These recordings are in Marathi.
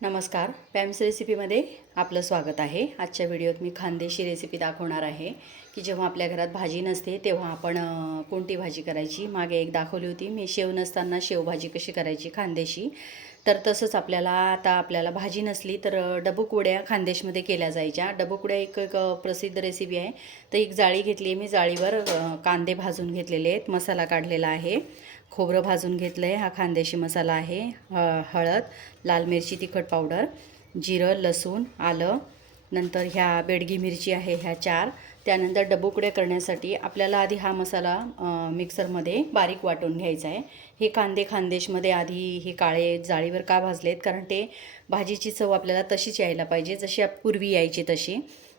नमस्कार पॅम्स रेसिपीमध्ये आपलं स्वागत आहे. आजच्या व्हिडिओत मी खानदेशी रेसिपी दाखवणार आहे. की जेव्हा आपल्या घरात भाजी नसते तेव्हा आपण कोणती भाजी करायची? मागे एक दाखवली होती. मी शेव नसताना शेवभाजी कशी करायची? खानदेशी. तर तसंच आपल्याला आता आपल्याला भाजी नसली तर डबुकुड्या खानदेशमध्ये केल्या जायच्या. डबुकुड्या एक एक प्रसिद्ध रेसिपी आहे. तर एक जाळी घेतली आहे मी. जाळीवर कांदे भाजून घेतलेले आहेत. मसाला काढलेला आहे. खोबरं भाजून घेतलं आहे हा खानदेशी मसाला आहे. ह हळद लाल मिरची तिखट पावडर जिरं लसूण आलं नंतर ह्या बेडगी मिरची आहे ह्या चार. त्यानंतर डबुकडे करण्यासाठी आपल्याला आधी हा मसाला मिक्सरमध्ये बारीक वाटून घ्यायचा आहे. हे कांदे खानदेशमध्ये आधी हे काळे जाळीवर का भाजलेत? कारण ते भाजीची चव आपल्याला तशीच यायला पाहिजे. जशी आप- पूर्वी यायची तशी.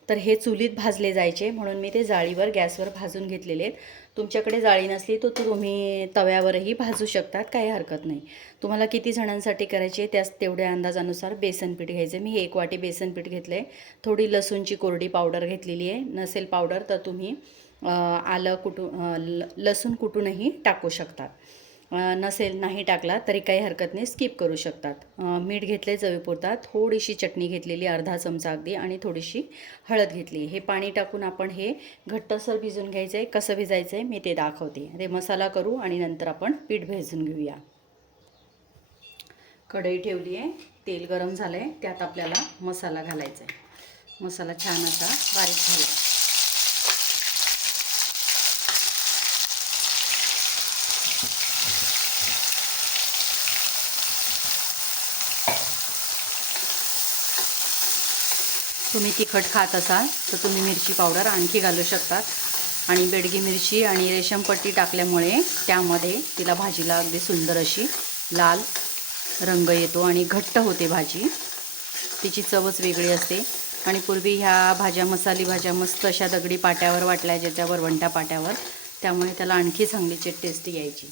तर हे चुलीत भाजले जायचे म्हणून मी ते जाळीवर गॅसवर भाजून घेतलेले आहेत. तुमच्याकडे जाळी नसली तर तुम्ही तव्यावरही भाजू शकतात काही हरकत नाही. तुम्हाला किती जणांसाठी करायचे त्याच तेवढ्या अंदाजानुसार बेसन पीठ घ्यायचं. मी एक वाटी बेसन पीठ घेतलं आहे थोडी लसूणची कोरडी पावडर घेतलेली आहे. नसेल पावडर तर तुम्ही आलं कुटून ल लसूण कुटूनही टाकू शकतात. नसेल नाही टाकला तरी काही हरकत नाही स्किप करू शकतात. मीठ घेतले चवीपुरता थोडीशी चटणी घेतलेली अर्धा चमचा अगदी आणि थोडीशी हळद घेतली. हे पाणी टाकून आपण हे घट्टसर भिजून घ्यायचं आहे कसं भिजायचं आहे मी ते दाखवते. ते मसाला करू आणि नंतर आपण पीठ भिजून घेऊया. कढई ठेवली आहे तेल गरम झालं आहे त्यात आपल्याला मसाला घालायचा आहे मसाला छान असा बारीक झाला. तुम्ही तिखट खात असाल तर तुम्ही मिरची पावडर आणखी घालू शकतात. आणि बेडगी मिरची आणि रेशमपट्टी टाकल्यामुळे त्यामध्ये तिला भाजीला अगदी सुंदर अशी लाल रंग येतो आणि घट्ट होते भाजी. तिची चवच वेगळी असते. आणि पूर्वी ह्या भाज्या मसाली भाज्या मस्त अशा दगडी पाट्यावर वाटल्या ज्याच्या वरवंटा पाट्यावर. त्यामुळे त्याला आणखी चांगलीची टेस्ट यायची.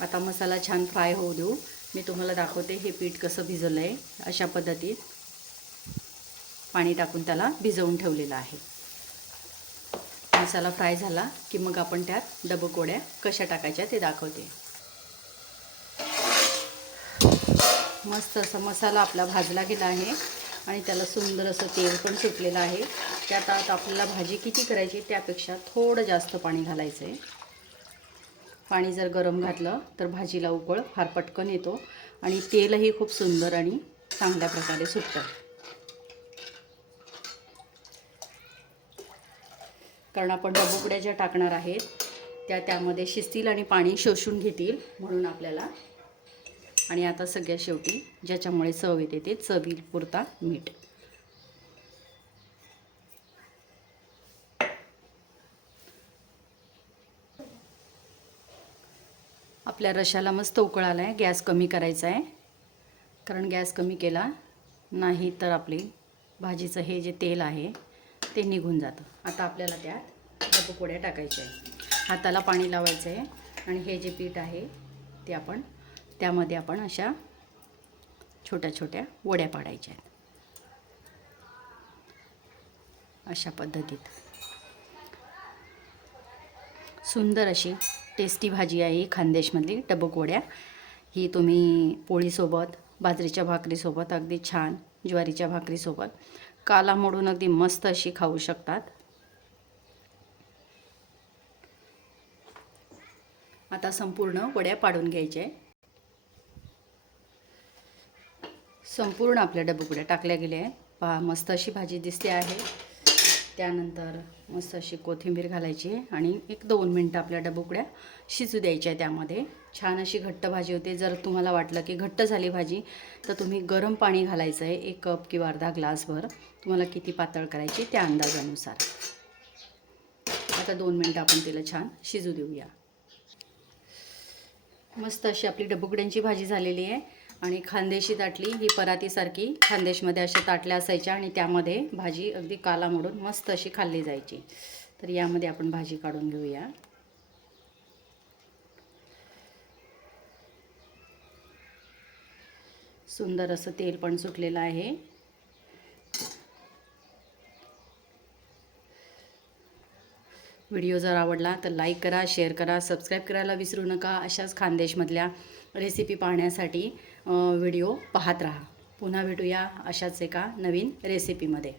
आता मसाला छान फ्राय होऊ देऊ. मी तुम्हाला दाखवते हे पीठ कसं भिजलं आहे अशा पद्धतीत. पाणी टाकून त्याला भिजवून ठेवलेलं आहे. मसाला फ्राय झाला की मग आपण त्यात डबकोड्या कशा टाकायच्या ते दाखवते. मस्त असा मसाला आपला भाजला गेला आहे आणि त्याला सुंदर असं तेल पण सुटलेलं आहे. त्यात आता आपल्याला भाजी किती करायची त्यापेक्षा थोडं जास्त पाणी घालायचं आहे पाणी जर गरम घातलं तर भाजीला उकळ फार पटकन येतो आणि तेलही खूप सुंदर आणि चांगल्या प्रकारे सुटतं. कारण आपण डबुकड्या ज्या टाकणार आहेत त्या त्यामध्ये शिजतील आणि पाणी शोषून घेतील म्हणून आपल्याला. आणि आता सगळ्या शेवटी ज्याच्यामुळे चव येते ते चवील पुरता मीठ. आपल्या रशाला मस्त उकळ आला आहे गॅस कमी करायचा आहे कारण गॅस कमी केला नाही तर आपली भाजीचं हे जे तेल आहे ते निघून जातं. आता आपल्याला त्यात डबकोड्या टाकायच्या आहे हाताला पाणी लावायचं आहे आणि हे जे पीठ आहे ते आपण त्यामध्ये आपण अशा छोट्या छोट्या वड्या पाडायच्या आहेत. अशा पद्धतीत. सुंदर अशी टेस्टी भाजी आहे ही खानदेशमधली टबक वड्या. ही तुम्ही पोळीसोबत बाजरीच्या भाकरीसोबत अगदी छान ज्वारीच्या भाकरीसोबत काला मोडून अगदी मस्त अशी खाऊ शकतात. आता संपूर्ण वड्या पाडून घ्यायच्या संपूर्ण आपल्या डबुकड्या टाकल्या गेल्या आहे पहा मस्त अशी भाजी दिसते आहे. त्यानंतर मस्त अशी कोथिंबीर घालायची आणि एक दोन मिनटं आपल्या डबुकड्या शिजू द्यायच्या आहे त्यामध्ये. छान अशी घट्ट भाजी होते. जर तुम्हाला वाटलं की घट्ट झाली भाजी तर तुम्ही गरम पाणी घालायचं आहे एक कप किंवा अर्धा ग्लासभर. तुम्हाला किती पातळ करायची त्या अंदाजानुसार. आता दोन मिनटं आपण तिला छान शिजू देऊया. मस्त अशी आपली डबुकड्यांची भाजी झालेली आहे. आणि खानदेशी ताटली ही परातीसारखी खानदेशमध्ये अशा ताटल्या असायच्या आणि त्यामध्ये भाजी अगदी काला मोडून मस्त अशी खाल्ली जायची. तर यामध्ये आपण भाजी काढून घेऊया. सुंदर असं तेल पण सुटलेलं आहे. व्हिडिओ जर आवडला तर लाईक करा शेअर करा सबस्क्राईब करायला विसरू नका. अशाच खानदेशमधल्या रेसिपी पाहण्यासाठी व्हिडिओ पाहत राहा. पुन्हा भेटूया अशाच एका नवीन रेसिपीमध्ये